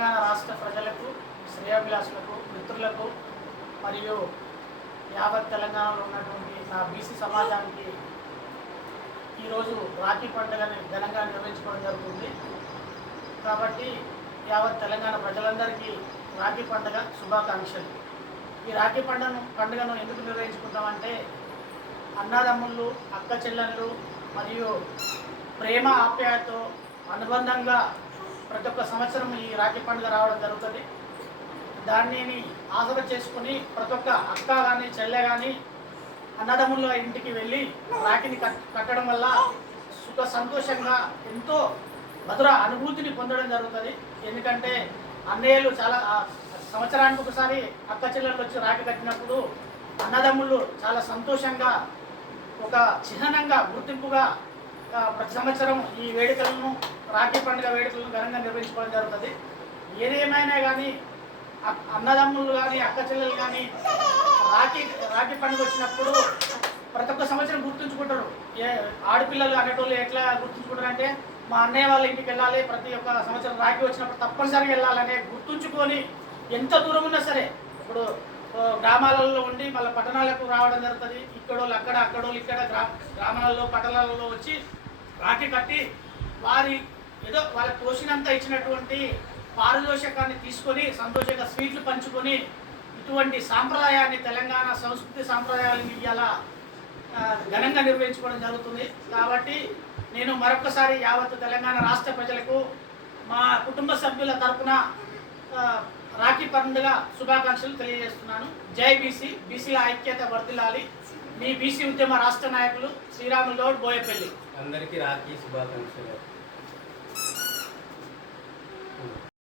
తెలంగాణ రాష్ట్ర ప్రజలకు, శ్రేయోభిలాషులకు, మిత్రులకు మరియు యావత్ తెలంగాణలో ఉన్నటువంటి నా బీసీ సమాజానికి ఈరోజు రాఖీ పండుగని ఘనంగా నిర్వహించుకోవడం జరుగుతుంది. కాబట్టి యావత్ తెలంగాణ ప్రజలందరికీ రాఖీ పండుగ శుభాకాంక్షలు. ఈ రాఖీ పండుగను ఎందుకు నిర్వహించుకుంటామంటే అన్నదమ్ముళ్ళు, అక్క చెల్లెళ్ళు మరియు ప్రేమ ఆప్యాయతో అనుబంధంగా ప్రతి ఒక్క సంవత్సరం ఈ రాఖీ పండుగ రావడం జరుగుతుంది. దాన్ని ఆసరా చేసుకుని ప్రతి ఒక్క అక్క కానీ చెల్లె కానీ అన్నదమ్ముల ఇంటికి వెళ్ళి రాఖీని కట్టడం వల్ల సుఖ సంతోషంగా ఎంతో మధుర అనుభూతిని పొందడం జరుగుతుంది. ఎందుకంటే అన్నయ్యలు చాలా సంవత్సరానికి ఒకసారి అక్క చెల్లెళ్ళు వచ్చి రాఖీ కట్టినప్పుడు అన్నదమ్ముళ్ళు చాలా సంతోషంగా ఒక చిహ్నంగా గుర్తింపుగా ప్రతి సంవత్సరం ఈ వేడుకలను రాఖీ పండుగ వేడుకలను ఘనంగా నిర్వహించుకోవడం జరుగుతుంది. ఏదేమైనా కానీ అన్నదమ్ములు కానీ అక్క చెల్లెలు కానీ రాఖీ పండుగ వచ్చినప్పుడు ప్రతి ఒక్క సంవత్సరం గుర్తుంచుకుంటారు. ఆడపిల్లలు అనేటోళ్ళు ఎట్లా గుర్తుంచుకుంటారు అంటే మా అన్నయ్య వాళ్ళ ఇంటికి వెళ్ళాలి, ప్రతి ఒక్క సంవత్సరం రాఖీ వచ్చినప్పుడు తప్పనిసరిగా వెళ్ళాలనే గుర్తుంచుకొని ఎంత దూరం ఉన్నా సరే, ఇప్పుడు గ్రామాలలో ఉండి మళ్ళీ పట్టణాలకు రావడం జరుగుతుంది. ఇక్కడోళ్ళు అక్కడ, అక్కడోళ్ళు ఇక్కడ, గ్రామాలలో పట్టణాలలో వచ్చి రాఖీ కట్టి వారి ఏదో వాళ్ళకి తోచినంత ఇచ్చినటువంటి పారితోషికాన్ని తీసుకొని సంతోషంగా స్వీట్లు పంచుకొని ఇటువంటి సాంప్రదాయాన్ని, తెలంగాణ సంస్కృతి సాంప్రదాయాలను ఇవాళ ఘనంగా నిర్వహించుకోవడం జరుగుతుంది. కాబట్టి నేను మరొకసారి యావత్ తెలంగాణ రాష్ట్ర ప్రజలకు మా కుటుంబ సభ్యుల తరఫున రాఖీ పండుగ శుభాకాంక్షలు తెలియజేస్తున్నాను. జై బీసీ, బీసీల ఐక్యత వర్ధిల్లాలి. మీ బీసీ ఉద్యమ రాష్ట్ర నాయకులు శ్రీరాములు గౌడ్, బోయపల్లి. అందరికీ రాఖీ శుభాకాంక్షలు.